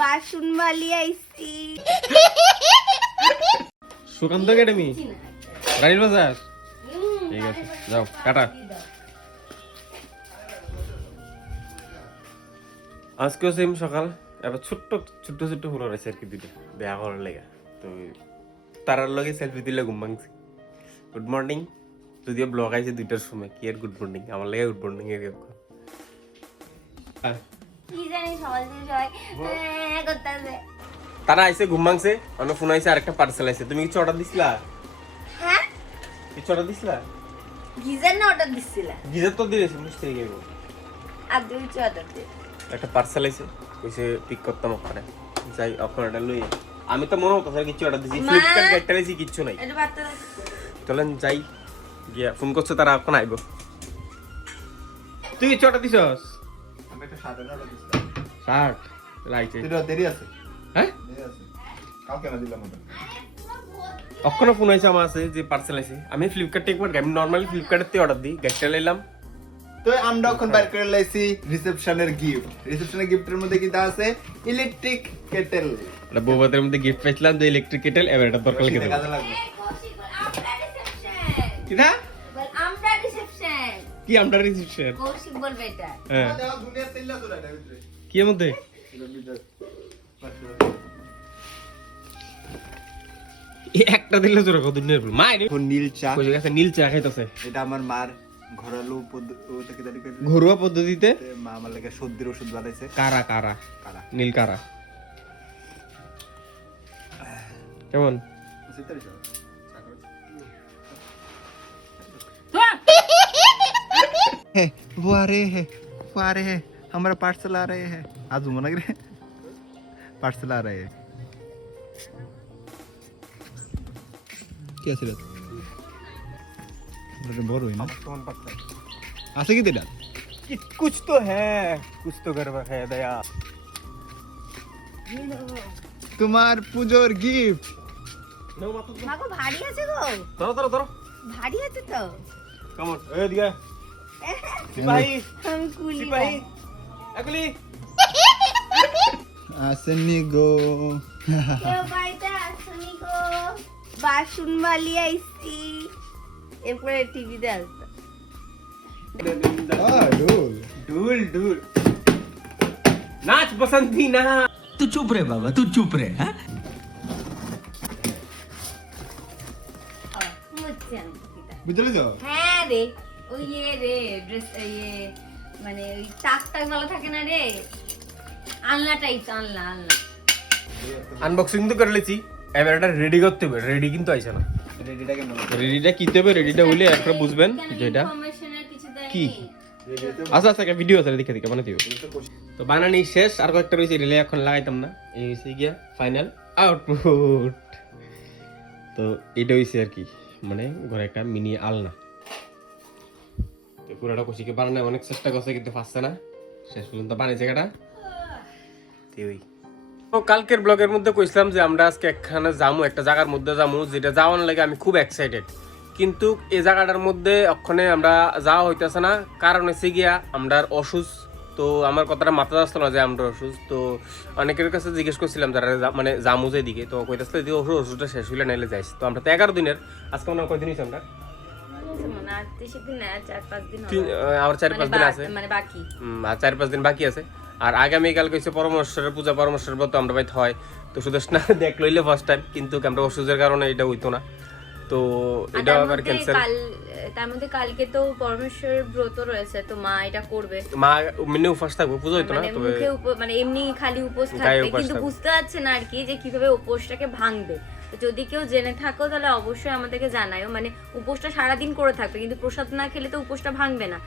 বাসন বালি আইছি। সুকান্ত একাডেমি রানীর বাজার। ঠিক আছে যাও টাটা। আজকেও সেম সকাল, এবার ছোট্ট ছোট্ট ছোট্ট ফুল রয়েছে আর কি, দুটো দেয়া করার লেগে। তো তারার লগে সেলফি দিলে ঘুম ভাঙছি। গুড মর্নিং, যদিও ব্লগ আইছে 2টার সময়, কি আর গুড মর্নিং, আমার লেগে গুড মর্নিং এর কি জানি সকাল থেকে সবাই করতেছে। তারা আইছে ঘুম ভাঙছে, অন্য ফোন আইছে, আরেকটা পার্সেল আইছে। তুমি কিছু অর্ডার দিছিলা? হ্যাঁ কিছু অর্ডার দিছিলা? গিজার না অর্ডার দিছিলা? গিজার তো দিয়েছি, বুঝতে গেল। আর দুই কিছু অর্ডার দে। একটা পার্সেল আইছে, কইছে পিক করতাম ওখানে। যাই ওখানে লই। আমি তো মনে হতো স্যার কিছু অর্ডার দিছি, ফ্লিপকার্ট গেটটা দিছি, কিচ্ছু নাই। এটা বার্তা চলেন যাই, গিয়া ফোন করছে তারা, এখন আইব। তুই কিছু অর্ডার দিছস? আমি একটা শার্ট অর্ডার দিছিলাম। শার্ট লাইছে। দেরি আছে। হ্যাঁ দেরি আছে। কালকে না দিলাম ওটা। অক্ষণ ফোন আইছে আমার আছে যে পার্সেল আইছে। আমি ফ্লিপকার্টে একবার আমি নরমালি ফ্লিপকার্টেতে অর্ডার দিই, গেটটা লইলাম। তো আমরা এখন বাইর করে লাইছি রিসেপশনের গিফট। রিসেপশনের গিফটের মধ্যে কি দা আছে? Electric kettle. এটা বউবাতের মধ্যে গিফট পাইছিলাম, যে ইলেকট্রিক কেটেল, এবার এটা দরকার লাগে দেব। কাজে লাগবে। আমরা রিসেপশন। কি না? বল আমরা রিসেপশন। কি আমরা রিসেপশন? কৌশিক বলবে এটা। হ্যাঁ দেখো দুনিয়া তেল্লা তো এটা ভিতরে। কি এর মধ্যে? এটার ভিতরে। একটা দিলে জোরে কত দিনের ফুল মাই রে। নীল চা। কই গেছে নীল চা খাইতেছে। এটা আমার মার ঘরালো ওটা কি জানি কই? ঘরোয়া পদ্ধতিতে মা আমার লাগা সর্দির ওষুধ বানাইছে। কারা কারা কারা? নীল কারা কেমন? সিতারি চা। वो आ रहे हैं, वो आ रहे हैं, हमारा पार्सल आ रहे हैं। आज मना करे पार्सल आ रहे हैं। क्या ছিল? এটা বড় হই না? তোমার পাত্তা আছে কি এটা? कुछ तो है, कुछ तो गड़बड़ है दया। তোমার পূজোর গিফট। নাও মাত্র মাগো ভারী আছে গো। ধরো ধরো ধরো। ভারী আছে তো। কেমন এই দিকে সিপাহি আমি কুলি না। সিপাহি এগুলি আসেনি গো। কেউ বাড়িতে আসনি গো। বাসন বালি আইছি। এরপরে টিভিতে আসবে। ডুল। ढूल ढूल नाच बसंती ना। तू चुप रे बाबा, तू चुप रे। हाँ মুচ্ছে আমি এটা। বুঝলে তো? হ্যাঁ রে ওই রে ড্রেস মানে ওই টাক টাক ভালো থাকে না রে, আনলা টাইপ, আনলা আনলা। আনবক্সিং তো করে লেছি, এবার এটা রেডি করতে হবে। রেডি কিন্তু আইছে না। রেডিটা কেন? রেডিটা কিতে হবে, রেডিটা হইলে একটা বুঝবেন যেটা ইনফরমেশনের কিছু দেয় কি? রেডিতে আচ্ছা আচ্ছা, একটা ভিডিও আছে দেখে দেখে বানাতে হবে। তো বানানি শেষ, আর কয়েকটা রয়েছে, রিলে এখন লাগাইতাম না। এই হইছে গিয়া ফাইনাল আউটপুট। তো এটা হইছে আর কি, মানে ঘরে একটা মিনি আলনা। তো পুরোটা কষিকে বানানো অনেক চেষ্টা করছে, কিন্তু পারছে না। শেষ পর্যন্ত বানিয়েছে জায়গাটা। তো কালকের ব্লগের মধ্যে কইছিলাম যে আমরা আজকে একখানে যামু, একটা জায়গার মধ্যে যামু, যেটা যাওয়ার লাগে আমি খুব এক্সাইটেড। কিন্তু এই জায়গাটার মধ্যে ওখানে আমরা যাওয়া হইতেছে না, কারণ হচ্ছে গিয়া আমরা অসুস্থ। তো আমার কথাটা মাথা আসতো না যে আমরা অসুস্থ। তো অনেকের কাছে জিজ্ঞেস করছিলাম যারা মানে জামু যেদিকে, তো কইতেছিল এদিকে ওষুধটা শেষ হইলে নাইলে যাইছি। তো আমরা তো 11 দিনের, আজকে মনে হয় কয়দিন হয়েছে আমরা? মনে আর বেশি দিন না, 4-5 দিন হবে। আমার 4-5 দিন আছে, মানে বাকি আর 4-5 দিন বাকি আছে। আর আগামীকাল কইছে পরমেশ্বরের পূজা, পরমেশ্বরের ব্রত আমরা বাইতে হয়। তো শুধু না দেখ লইলে ফার্স্ট টাইম, কিন্তু আমরা অসুস্থের কারণে এটা হইতো না। তো এটা আবার ক্যান্সেল। তার মধ্যে কালকে তো পরমেশ্বরের ব্রত রয়েছে, তো মা এটা করবে। মা মিনে উপবাস থাকবে, পুজো হইতো না, মানে তবে মুখে মানে এমনি খালি উপোস গায়ে থাকবে, উপোস কিন্তু থাকবে। বুঝতে পারছে না আর কি যে কিভাবে উপোসটাকে ভাঙবে। তো যদি কেউ জেনে থাকো তাহলে অবশ্যই আমাদেরকে জানাও। মানে উপোসটা সারাদিন করে থাকবে, কিন্তু প্রসাদ না খেলে তো উপোসটা ভাঙবে না।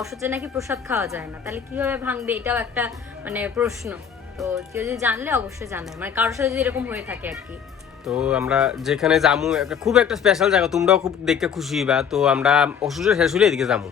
অসহ্যে নাকি প্রসাদ খাওয়া যায় না, তাহলে কিভাবে ভাঙবে এটাও একটা মানে প্রশ্ন। তো কেউ যদি জানলে অবশ্যই জানায়, মানে কারোর সাথে যদি এরকম হয়ে থাকে আর কি। তো আমরা যেখানে যামু খুব একটা স্পেশাল জায়গা, তোমরাও খুব দেখে খুশি হইবা। তো আমরা অসুস্থ শেষ হলে এদিকে যামু।